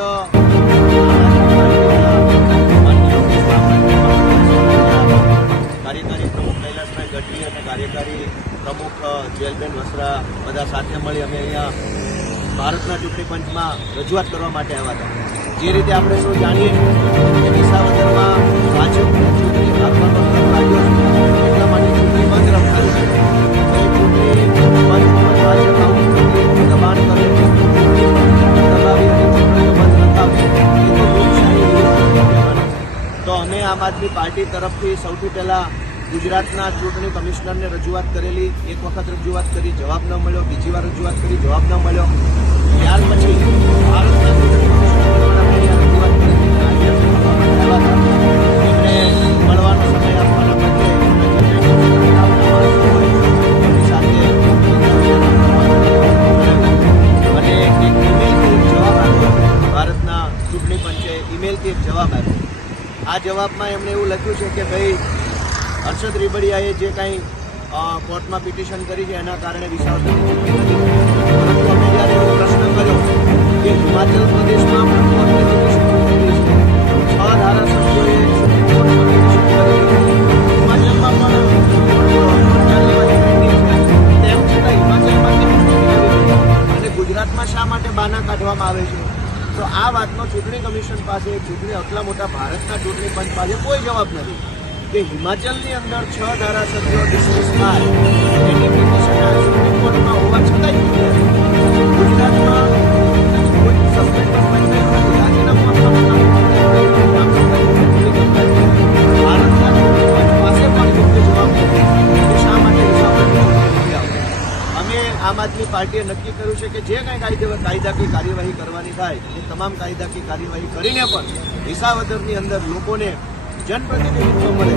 પૂજ્ય કાર્યકારી પ્રમુખ કૈલાસભાઈ ગઢવી અને કાર્યકારી પ્રમુખ જેલબેન વસરા બધા સાથે મળી અમે અહીંયા ભારતના ચૂંટણી પંચમાં રજૂઆત કરવા માટે આવ્યા હતા। જે રીતે આપણે સૌ જાણીએ કે વિસાવદરમાં ભાજપને ચૂંટણી આપવાનો ક્રમ લાગ્યો છે, એટલા માટે ચૂંટણી બંધ રખાયું છે। એ ચૂંટણી બંધ ભાજપ આવું દબાણ કરે, દબાવી અને ચૂંટણીઓ બંધ રખાવે, એ તો લોકશાહી વિરુદ્ધ કહેવાના છે। તો અમે આમ આદમી પાર્ટી તરફથી સૌથી પહેલાં ગુજરાતના ચૂંટણી કમિશનરને રજૂઆત કરેલી, એક વખત રજૂઆત કરી, જવાબ ન મળ્યો, બીજી વાર રજૂઆત કરી, જવાબ ન મળ્યો। ત્યાર પછી ભારતના ચૂંટણી કમિશનર રજૂઆત કરી એમણે મળવાનો સમય આપવાના બદલે સાથે અને એક ઈમેલથી જવાબ આપ્યો। ભારતના ચૂંટણી પંચે ઈમેલથી એક જવાબ આપ્યો। આ જવાબમાં એમણે એવું લખ્યું છે કે ભાઈ હર્ષદ રીબડિયાએ જે કાંઈ કોર્ટમાં પિટિશન કરી છે એના કારણે વિસાવદરની ચૂંટણી નથી થઈ। પરંતુ અમે જ્યારે એવો પ્રશ્ન કર્યો કે હિમાચલ પ્રદેશમાં પણ કોર્ટની પિટિશન થયેલી છે, 6 ધારાસભ્યોએ સુપ્રીમ કોર્ટમાં પિટિશન કરેલી છે, હિમાચલમાં પણ તેમ છતાં હિમાચલમાં કેમ ચૂંટણી આવી ગઈ અને ગુજરાતમાં શા માટે બાના કાઢવામાં આવે છે? તો આ વાતનો ચૂંટણી કમિશન પાસે, ચૂંટણી આટલા મોટા ભારતના ચૂંટણી પંચ પાસે કોઈ જવાબ નથી કે હિમાચલની અંદર 6 ધારાસભ્યો ડિસ્મિસ થાય એની પિટિશન સુપ્રીમ કોર્ટમાં હોવા છતાંય ગુજરાતમાં કોઈ સસ્પેન્ડ નથી, રાજીનામું આપવામાં ભારતના પાસે પણ યોગ્ય જવાબ નથી કે શા માટે વિસાવદરની ચૂંટણી આવે। અમે આમ આદમી પાર્ટીએ નક્કી કર્યું છે કે જે કાંઈ કાયદાકીય કાર્યવાહી કરવાની થાય એ તમામ કાયદાકીય કાર્યવાહી કરીને પણ વિસાવદરની અંદર લોકોને જનપ્રતિનિધિત્વ મળે,